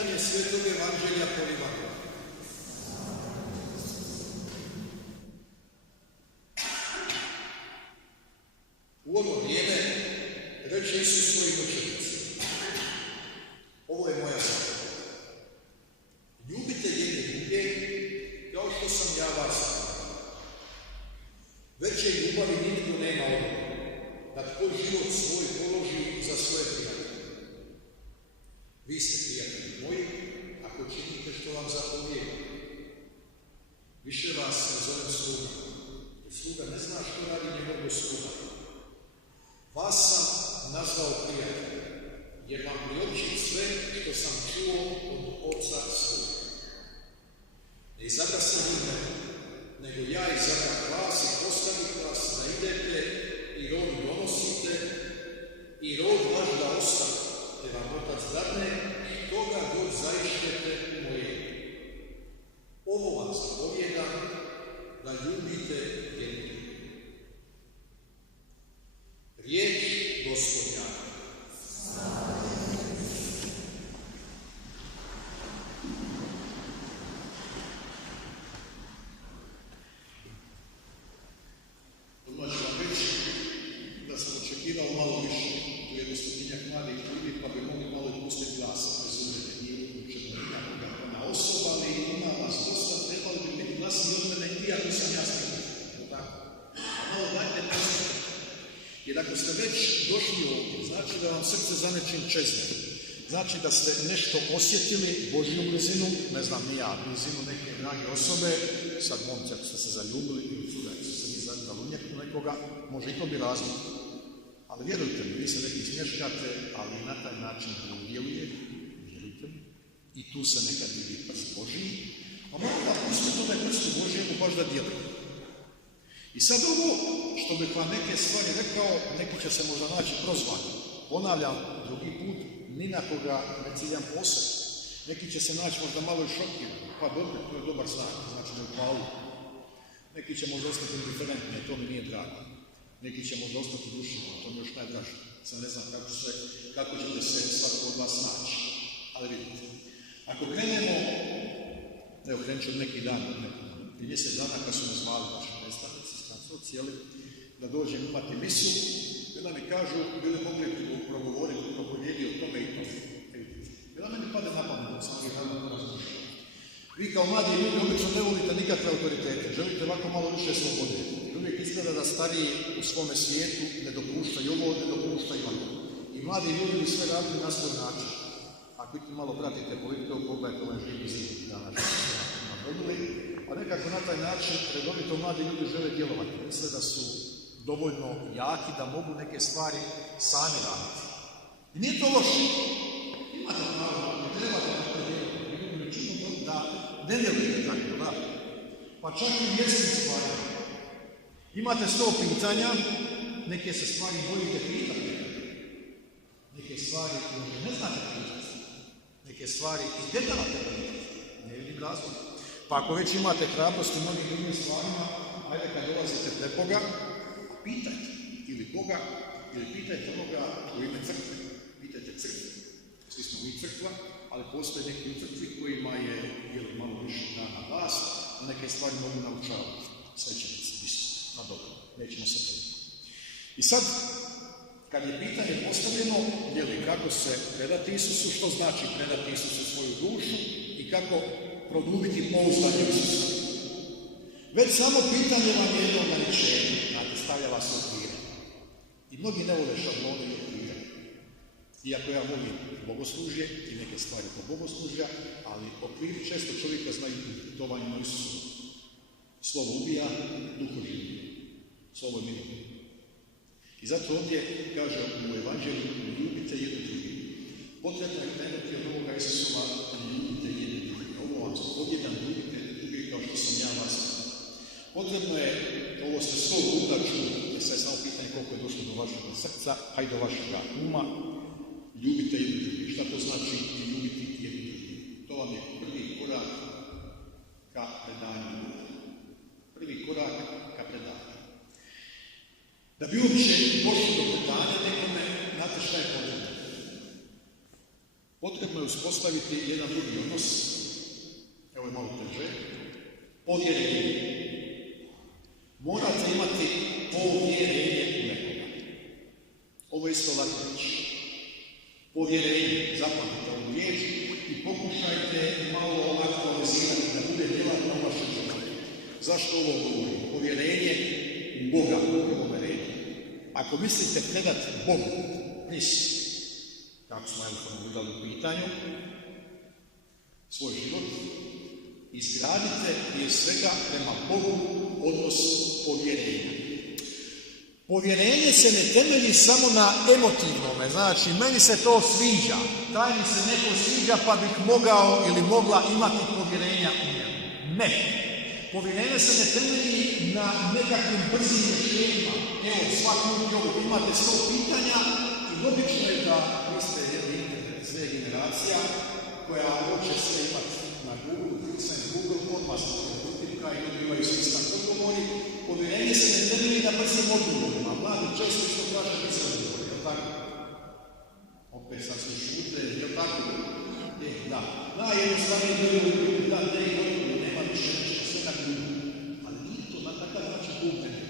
čitanje Svetog Evanđelja po Ivanu. U ono vrijeme reče Isus svojim učenicima: ovo je moja zapovjed. Ljubite jedni druge kao što sam ja vas ljubio. Veće ljubavi nitko nema od ovoga, da tko život svoj položi za svoje prijatelje. Vi ste prijatelji moji ako činite što vam zapovjedam. Više vas ne zovem sluga, jer sluga ne zna što radi njegov gospodar. Vas sam nazvao prijateljem, jer vam priopćim sve što sam čuo od Oca svoga. Ne izabraste vi mene, nego ja izabrah vas i postavih vas da idete i rod donosite i rod vaš da ostane, te vam Otac dadne što ga god zaišćete u moje ime. Ovo vam zapovjedam, da ljubite jedni druge. Riječ Gospodnja. Odmah ću vam reći da sam očekivao malo više. Tu je 200 mladih ljudi, pa bi mogli malo pustiti glas. Razumete, nije uključeno nikoga ona osoba, ali ima vas dosta, trebali bi biti glasni od mene i ako sam ja snimio. Tako? A malo dajte poslušati. Jer ako ste već došli ovdje, znači da vam srce za nečim čezne. Znači da ste nešto osjetili, Božju blizinu, ne znam ni ja, blizinu neke drage osobe, sad momci ako ste se zaljubili ili čuda, ako ste se mi zadali u neku nekoga, može i to bi razlog. Ali vjerujte mi, vi se neki smješkate, ali na taj način udjeluje, vjerujte mi, i tu se nekad vidi prst Božji, a malo da pustite tome prstu Božjemu baš da djeluje. I sad ovo, što bih vam neke stvari rekao, neki će se možda naći prozvani. Ponavljam drugi put, ni na koga ne ciljam posebno. Neki će se naći možda malo i šokirani, pa dobro, to je dobar znak, znači da je palu. Neki će možda ostati indiferentni, to mi nije drago. Neki će možda ostati duševno, to mi još najdraže. Sad ne znam kako ćete se svako od vas naći. Ali vidite, ako krenemo, evo krenut ću od neki dan, prije mjesec dana kad su me zvali naši predstavnici, cijeli, da dođem imati misu, i onda mi kažu, bili mogli progovoriti, propovjedi o tome i tome. I onda meni pade na pamet, sam ih radno razmišljati. Vi kao mladi ljudi obično ne volite nikakve autoritete, želite ovako malo više slobode. Jer uvijek izgleda da stariji u svome svijetu ne dopuštaju ovo, ne dopuštaju ono. I mladi ljudi bi sve radili na svoj način. Ako vi malo pratite politiku, pogledajte ovaj živi zid danas pa nekako na taj način redovito mladi ljudi žele djelovati. Misle da su dovoljno jaki da mogu neke stvari sami raditi. I nije to loše. Imate pravo, ne trebate tako djelovati. Da ne djelujete tako, da. Pa čak i vjerskim stvarima. Imate 100 pitanja, neke se stvari bojite pitati. Neke stvari možda ne znate pitati. Neke stvari izbjegavate pitati. Ne vidim razloga. Pa ako već imate hrabrost u mnogim drugim stvarima, ajde kad dolazite pred Boga, pitajte ili Boga, ili pitajte onoga u ime crkve. Pitajte crkve. Svi smo mi crkva, ali postoje neki u crkvi kojima je malo više dana vlast, a neke stvari mogu naučavati. Svećenici, biskupi, no dobro, nećemo se toliko. I sad, kad je pitanje postavljeno, kako se predati Isusu, što znači predati Isusu svoju dušu i kako produbiti pouzdanje u Isusu. Već samo pitanje vam je jedno ograničenje, znate, stavlja vas u okvire. I mnogi ne vole šablone i okvire. Iako ja volim bogoslužje i neke stvari po bogoslužja, ali okviri često čovjeka znaju putovanje na Isusu. Slovo ubija, duh oživljuje. Slovo je milosrdno. I zato ovdje kaže u Evanđelju, ljubite jedni drugi. Potrebno je krenuti od ovoga Isusova, ljubite jedni drugi. Ovo vam zapovjedam, ljubite jedni drugi kao što sam ja vas. Potrebno je, ovo ste 100 puta čuli, jer sad je samo pitanje koliko je došlo do vašeg srca, a i do vašeg uma. Ljubite jedni drugi. Šta to znači ljubiti jedni drugi? To vam je prvi korak ka predanju. Prvi korak ka predanju. Da bi uopće došli do predanja nekome, znate šta je potrebno? potrebno je uspostaviti jedan drugi odnos, evo je malo teže, povjerenje. Morate imati povjerenje u nekoga. Ovo je isto lako reći. Povjerenje, zapamtite ovu riječ i pokušajte malo aktualizirati da bude djelatno u vašem životu. Zašto ovo govorim? Povjerenje u Boga u prvom redu. Ako mislite predati Bogu, kako smo formulirali u pitanju, svoj život, izgradite prije svega prema Bogu odnos povjerenja. Povjerenje se ne temelji samo na emotivnome, znači meni se to sviđa, taj mi se neko sviđa pa bih mogao ili mogla imati povjerenja u njemu. Ne. Povjerenje se ne temelji na nekakvim brzim rješenjima. Evo, svaku ovo imate 100 pitanja i logično je da vi ste internet, sve generacija koja hoće sve imati na Google, odmah se upitnika i dobivaju se istan odgovori. Povjerenje se ne temelji na brzim odgovorima. Mladi često što kaže brzo odgovori, je li tako? Opet sad se šute, je li tako? Da. Najjednostavnije ljudi da ne i odgovor, nema više nešto, sve na Google. Ali nije to na takav način Bog ne bi.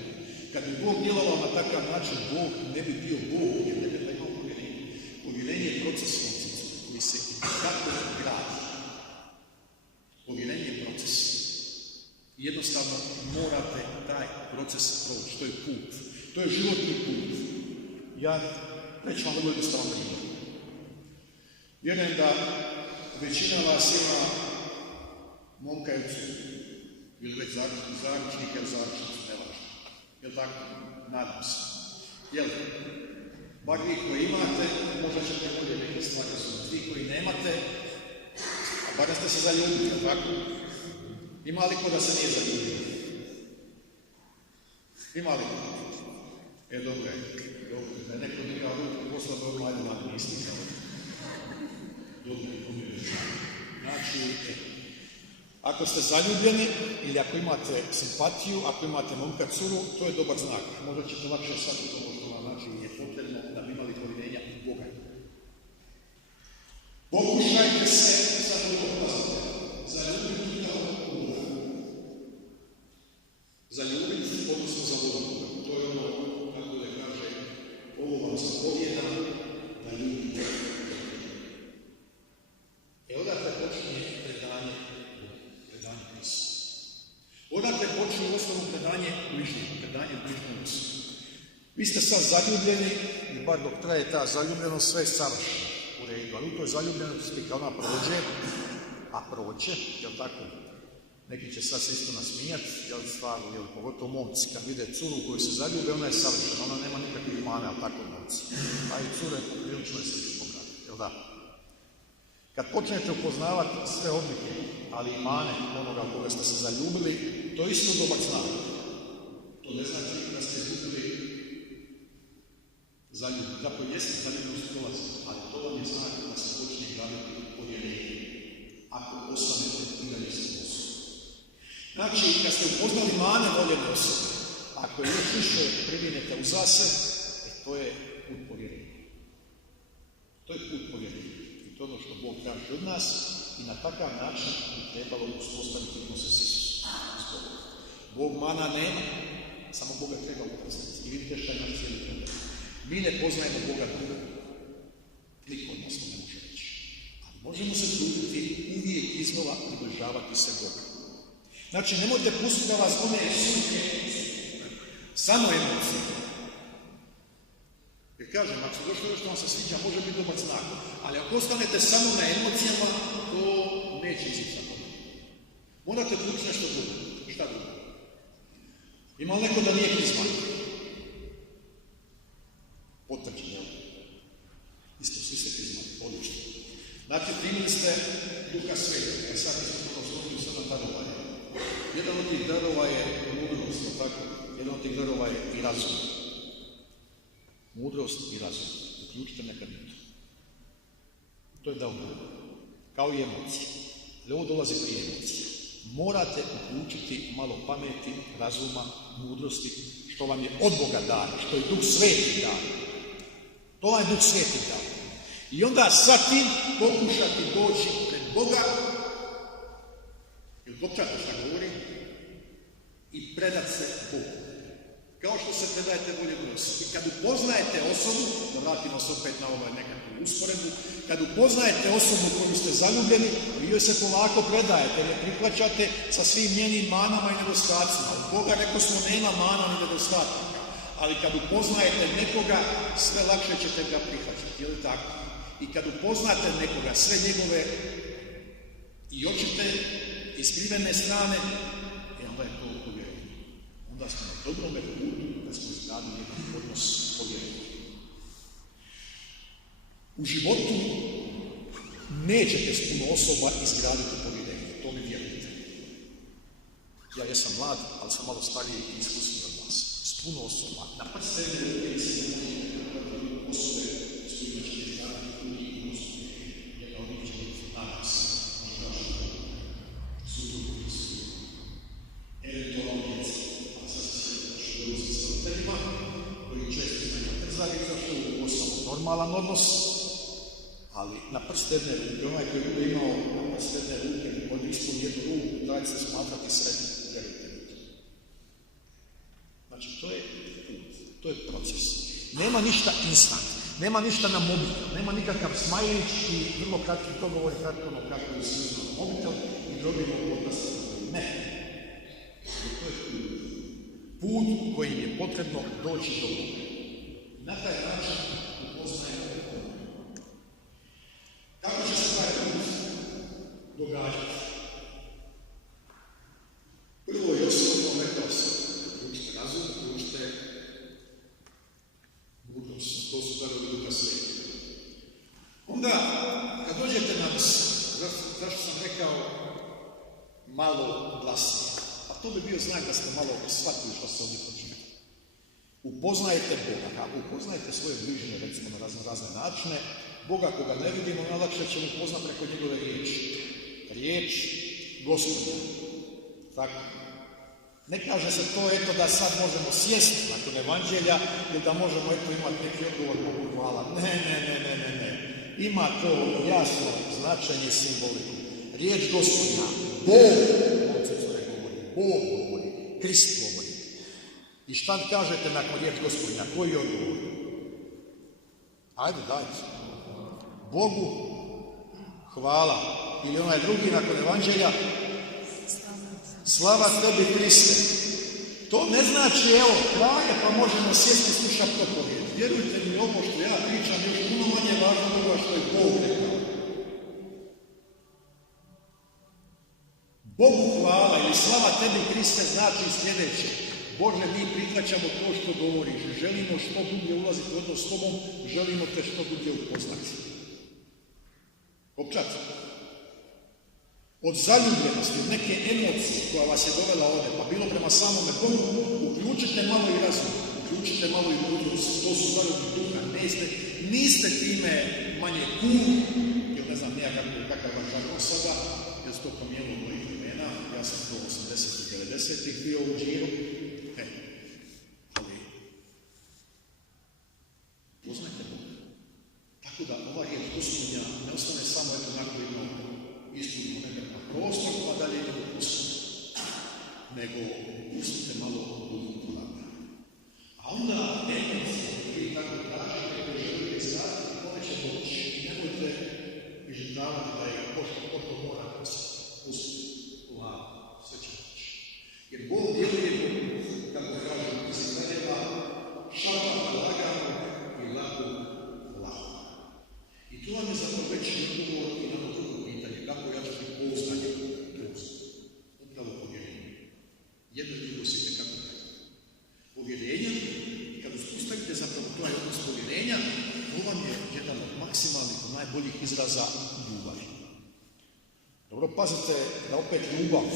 Kad bi Bog djelovao na takav način, Bog ne bi bio Bog, jer ne bi da imao povjerenje. Povjerenje je proces koji se kako gradi. Povjerenje je proces. Jednostavno morate taj proces proći. To je put. To je životni put. Ja reći vam vrlo jednostavno primjer. Vjerujem da većina vas ima momka i curu. Ili već zaručnika ili zaručnicu, nevažno. Jel' tako? Nadam se. Jel? Bar vi koji imate, možda ćete bolje neke stvari razumjeti. Vi koji nemate, a bar ste se zaljubili, jel' tako? Ima li ko da se nije zaljubio? Ima li ko? Dobro je. Da je neko digao ruku, posla dobro, ajde vam nisi kao. Dobro je, pomirio. Znači, ako ste zaljubljeni ili ako imate simpatiju, ako imate momka curu, to je dobar znak. Možda ćete lakše shvatiti ovo što vam znači je potrebno da bi imali povjerenja u Boga. Pokušajte se sad odopaziti. Zaljubiti kao u Boga. Zaljubiti, odnosno zavoliti. To je ono, kako da kaže, ovo vam zapovjedam da ljubite. Odatle počinje predanje Kristu. Odatle počinje osnovno predanje bližnjem osobu. Vi ste sad zaljubljeni i bar dok traje ta zaljubljenost sve je savršeno u redu. Ali u toj zaljubljenosti kad ona prođe, a proće, jel tako? Neki će sad se isto nasmijati, jel stvarno, jel pogotovo momci, kad vide curu koju se zaljube, ona je savršena, ona nema nikakvih mane, ali tako momci. A i cure prilično je slično brate, jel da? Kad počnete upoznavati sve odlike, ali i mane onoga u koga ste se zaljubili, to je isto dobar znak. To ne znači da ste izgubili zaljubili. Zapravo jeste zaljubljenost dolazi, ali to vam je znak da se počne graditi povjerenje. Ako ostanete i dalje ste osobe. Znači, kad ste upoznali mane voljene osobe, ako je još više privinete u zase, to je put povjerenja. To je put povjerenja. To je ono što Bog traži od nas i na takav način bi trebalo uspostaviti odnose s Isusom. Bog mana nema, samo Boga treba upoznati. I vidite šta je naš cijeli problem. Mi ne poznajemo Boga druga. Niko od nas to ne može reći. Ali možemo se truditi uvijek iznova približavati se Boga. Znači, nemojte pustiti da vas one sunke, samo emocije. Jer kažem, ako se došlo što vam se sviđa, može biti dobar znak. Ali ako ostanete samo na emocijama, to neće izići na tome. Morate pući nešto drugo. Šta drugo? Ima li neko da nije krizman? Potvrđen, jel? Isto, svi ste krizmani, odlično. Znači, primili ste Duha Svetog, jer sad nismo proslovili 7 darova. Jedan od tih darova je mudrost, tako? Jedan od tih darova je i razum. Mudrost i razum. Uključite nekad i to. To je dao Bog. Kao i emocije. Ali ovo dolazi prije emocije. Morate uključiti malo pameti, razuma, mudrosti, što vam je od Boga dano, što je Duh Sveti dano. To vam je Duh Sveti dano. I onda sa tim pokušati doći pred Boga, ili kopčate šta govori, i predat se Bogu. Kao što se predajete voljenoj osobi. Kad upoznajete osobu, da vratimo se opet na ovaj nekakvu usporedbu, kad upoznajete osobu koju ste zaljubljeni, vi joj se polako predajete, ne prihvaćate sa svim njenim manama i nedostacima. U Boga neko smo nema mana ni nedostataka. Ali kad upoznajete nekoga, sve lakše ćete ga prihvaćati, je li tako? I kad upoznate nekoga, sve njegove i očite i skrivene strane, onda je to povjerenje. Onda smo na dobrome putu da smo izgradili jedan odnos povjerenja. U životu nećete s puno osoba izgraditi povjerenje, to mi vjerujte. Ja jesam mlad, ali sam malo stariji i iskusniji od vas. S puno osoba. Na prste ne osobe s kojima ćete izgraditi puni i osobe. Njega odlični nadam se, možda sudrugu i sudrugu. Eventualno djece, a sad se došli do uzeti s roditeljima, koji često imaju trzali, zašto je postao normalan odnos, ali na prste jedne ruke, onaj koji bude imao na prste jedne ruke, od ispod jednu ruku, dajte se smatrati srednjim, vjerujte mi to. Znači, to je proces. Nema ništa instant, nema ništa na mobitel, nema nikakav smajlić i vrlo kratki dogovor, kratko je snimno na mobitel i dobijemo podcast. Ne. To je put kojim je potrebno doći do Boga. Na taj način upoznajemo Boga. Kako će se taj put događati? Prvo i osnovno, rekao sam, učite razum, učite mudrost, to su darovi Duha Svetog. Onda, kad dođete na misl, zašto sam rekao malo glasnije? Pa to bi bio znak da ste malo shvatili što se ovdje počinje. Upoznajete Boga, kako upoznajete svoje bližnje, recimo na razne načine, Boga koga ne vidimo, najlakše ćemo upoznati preko njegove riječi. Riječ Gospoda. Tako. Ne kaže se to eto da sad možemo sjesti nakon evanđelja ili da možemo eto imati neki odgovor Bogu hvala. Ne. Ima to jasno značenje i simboliku. Riječ Gospodina, Bog govori, Krist govori. I šta kažete nakon riječ Gospodina? Koji je odgovor? Ajde, dajte. Bogu hvala. Ili onaj drugi nakon evanđelja, slava tebi Kriste. To ne znači, evo, kraja pa možemo sjesti i slušati propovijed. Vjerujte mi, ovo što ja pričam još puno manje važno od toga što je Bog rekao. Bogu hvala ili slava tebi Kriste znači sljedeće. Bože, mi prihvaćamo to što govoriš. Želimo što dublje ulaziti u odnos s tobom, želimo te što dublje upoznati. Općat. Od zaljubljenosti, od neke emocije koja vas je dovela ovdje, pa bilo prema samome Bogu, uključite malo i razum, uključite malo i mudrost, to su darovi duha, niste time manje cool, jer ne znam kakav vaš žargon sada, jer se to promijenilo od mojih vremena, ja sam to 80-ih, 90-ih bio u džiru, ali poznajte Boga. Tako da ova riječ Gospodnja ne ostane samo eto onako imamo ispunimo nekakav prostor, pa dalje idemo Gospodu. Nego pustite malo Bogu podatka. A onda emocije, vi tako tražite, koji želite izgraditi, kome će doći. I nemojte ižitavati da je pošto mora pustiti. Lako, sve će doći. Jer Bog djeluje, kako kažem, iz Izraela, šalama lagano i lako. I tu vam je zapravo veći odgovor i na drugo pitanje, kako jačati pouzdanje upravo povjerenje. Jedno i drugo si nekako tako. Povjerenje, kad uspostavite zapravo taj odnos povjerenja, to vam je jedan od maksimalnih, najboljih izraza ljubavi. Dobro, pazite da opet ljubav,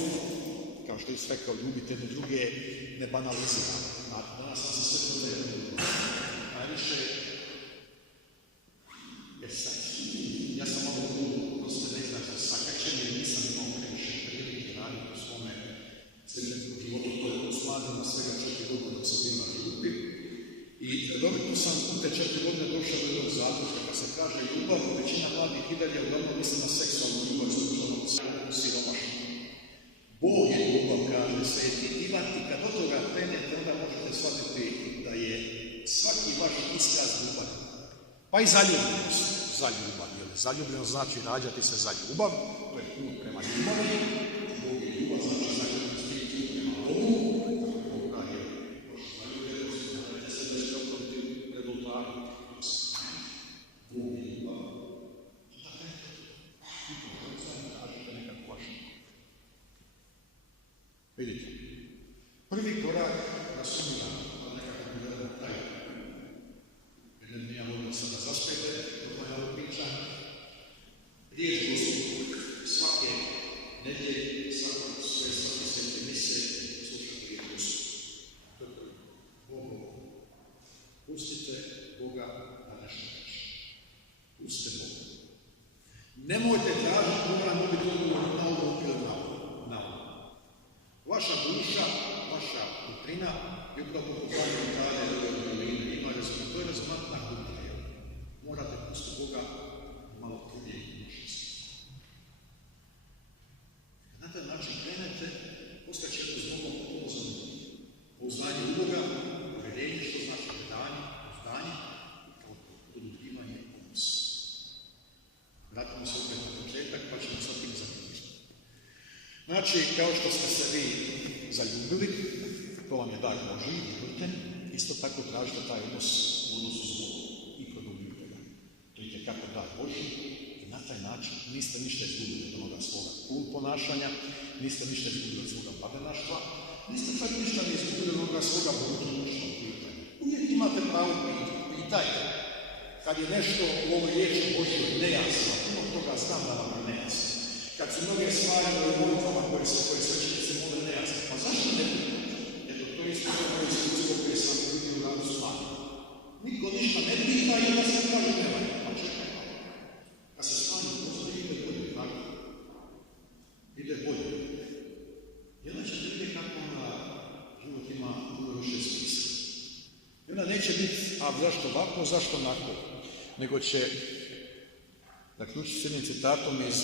kao što je rekao, ljubite jedne druge, ne banaliziramo. Danas se sve prodaje najviše. Ja sam malo prosto ne znam sakačen jer nisam imao previše prilike raditi u svome studentskom životu, to je osmazano svega 4 godine dok sam bio na Župi. I redovito sam u te 4 godine došao do jednog zaključka kad se kaže ljubav, većina mladih i dalje uglavnom misli na seksualnu ljubav s društvenom siromaštvom. Bog je ljubav, kaže sveti Ivan, i kad od toga krenete, onda možete shvatiti da je svaki vaš iskaz ljubav. Pa i zaljubljenost za ljubav. Zaljubljenost znači rađati se za ljubav, to je put prema ljubavi. Bog je ljubav, znači zaljubljenost je put prema Bogu. Boga je vaša zaljubljenost, znate se da ćete oproti rezultatu. Bog je ljubav. Dakle, i to kažete nekako vaše. Vidite, prvi korak na sumnja, da nekako gledamo taj. Jer ne ja volim sada zaspete, to moja priča. Riječ Gospodu svake nedjelje, svake svete mise, slušati riječ Gospodu. To je prvi. Bogu. Pustite Boga da nešto reći. Pustite Boga. Nemojte tražiti Boga, dobiti odgovor na ovo ili na ovo. Vaša duša, vaša nutrina je upravo popularno Italije, ima rezonat. To je rezonatna kultura. Morate pustiti Boga malo trudije i moćnosti. Na taj način krenete, postaćete s Bogom potpuno zanimljivi. Pouzdanje u Boga, uvjerenje, što znači predanje, pouzdanje, produbljivanje odnosa. Vratimo se opet na početak, pa ćemo sa tim zaključiti. Znači, kao što ste se vi zaljubili, to vam je dar Božji, ljubite, isto tako tražite taj odnos u odnosu s Bogom i produbljujte ga. To je kako dar Božji i na taj način niste ništa izgubili od onoga svoga ponašanja, niste ništa izgubili od svoga babenaštva, niste čak ništa ne izgubili od onoga svoga budućnog pitanja. Uvijek imate pravo pitajte. Kad je nešto u ovoj riječi Božjoj nejasno, puno toga znam da vam je nejasno. Kad su mnoge stvari u molitvama koje svećenici mole nejasne, pa zašto ne pitate? Eto, to je isto koje iskustvo koje sam vidio u radu s vama. Niko ništa ne pita i onda se kaže nema. Pa čekaj malo. Kad se stanje postoji, ide bolje, tako? Ide bolje. I onda ćete vidjeti kako onda život ima puno više smisla. I onda neće biti, a zašto ovako, zašto onako? Nego će zaključiti s jednim citatom iz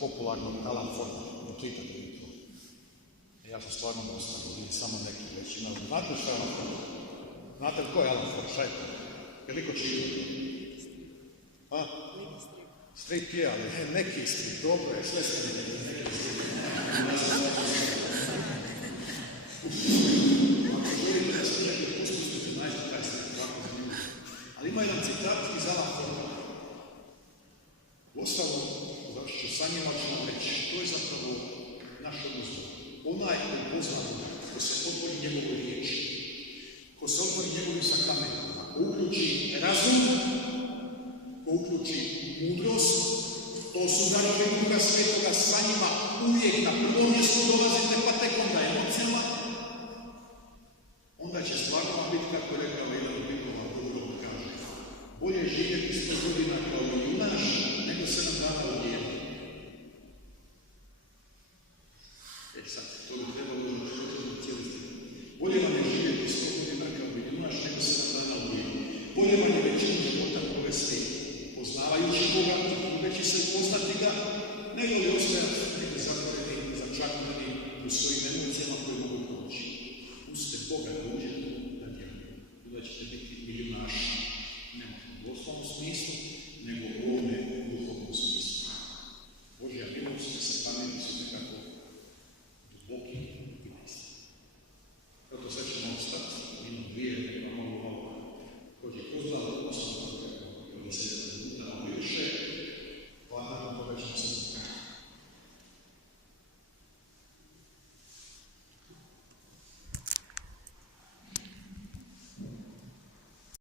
popularnog Alan Forda. Pročitajte vi to. Ja sam stvarno dosta, vidim samo neki već imali. Znate što je Alan Ford? Znate li ko je Alan Ford? Šta je to? Je liko čiji? A? Strip je, ali neki strip, dobro je, sve ste neki strip. Ako želite da se neki pustite, nađete taj strip, tako zanimljivo. Ali ima jedan citat iz Alan Forda. Ostalo, zašto ću sa njima ćemo reći, to je zapravo naš odnos. Onaj koji pozna, ko se otvori njegovoj riječi, ko se otvori njegovim sakramentima, ko uključi razum, ko uključi mudrost, to su darovi Duha Svetoga, sa njima uvijek na prvo mjesto dolazite, pa tek onda emocijama,